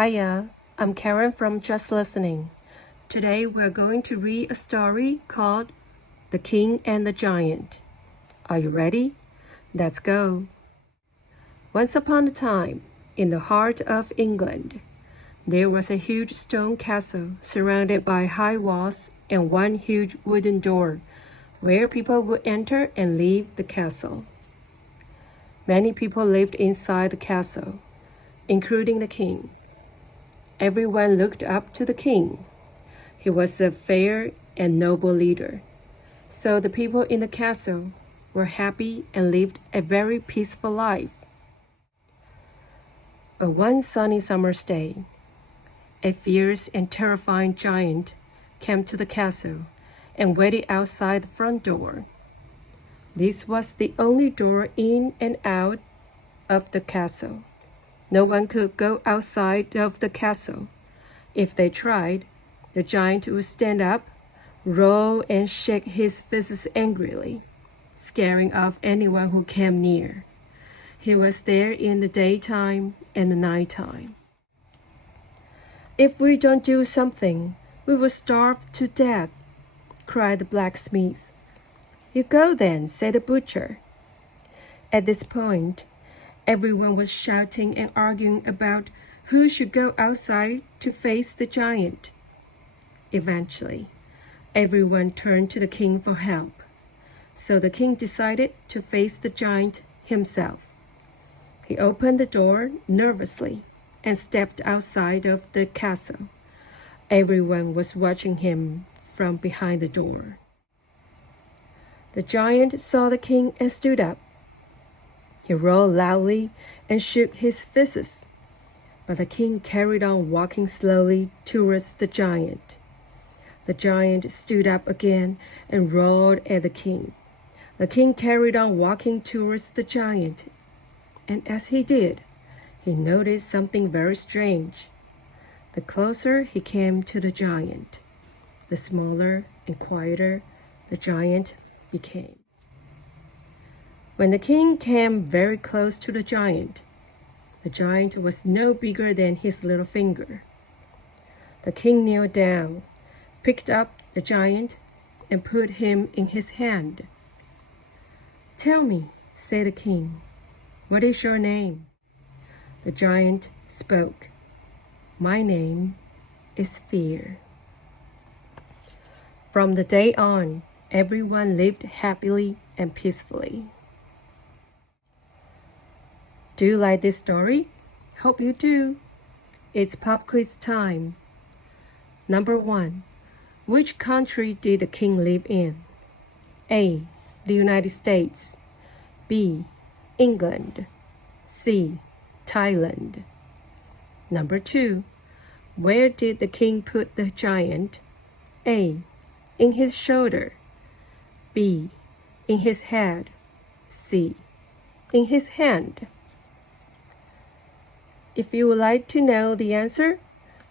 Hiya, I'm Karen from Just Listening. Today we're going to read a story called The King and the Giant. Are you ready? Let's go. Once upon a time, in the heart of England, there was a huge stone castle surrounded by high walls and one huge wooden door where people would enter and leave the castle. Many people lived inside the castle, including the king. Everyone looked up to the king. He was a fair and noble leader. So the people in the castle were happy and lived a very peaceful life. But one sunny summer's day, a fierce and terrifying giant came to the castle and waited outside the front door. This was the only door in and out of the castle. No one could go outside of the castle. If they tried, the giant would stand up, roll and shake his fists angrily, scaring off anyone who came near. He was there in the daytime and the nighttime. "If we don't do something, we will starve to death," cried the blacksmith. "You go then," said the butcher. At this point, everyone was shouting and arguing about who should go outside to face the giant. Eventually, everyone turned to the king for help. So the king decided to face the giant himself. He opened the door nervously and stepped outside of the castle. Everyone was watching him from behind the door. The giant saw the king and stood up. He roared loudly and shook his fists, but the king carried on walking slowly towards the giant. The giant stood up again and roared at the king. The king carried on walking towards the giant, and as he did, he noticed something very strange. The closer he came to the giant, the smaller and quieter the giant became. When the king came very close to the giant was no bigger than his little finger. The king kneeled down, picked up the giant, and put him in his hand. "Tell me," said the king, "what is your name?" The giant spoke. "My name is Fear." From the day on, everyone lived happily and peacefully. Do you like this story? Hope you do. It's pop quiz time. Number 1. Which country did the king live in? A. The United States. B. England. C. Thailand. Number 2. Where did the king put the giant? A. In his shoulder. B. In his head. C. In his hand. If you would like to know the answer,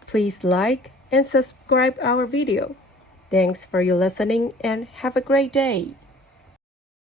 please like and subscribe our video. Thanks for your listening and have a great day.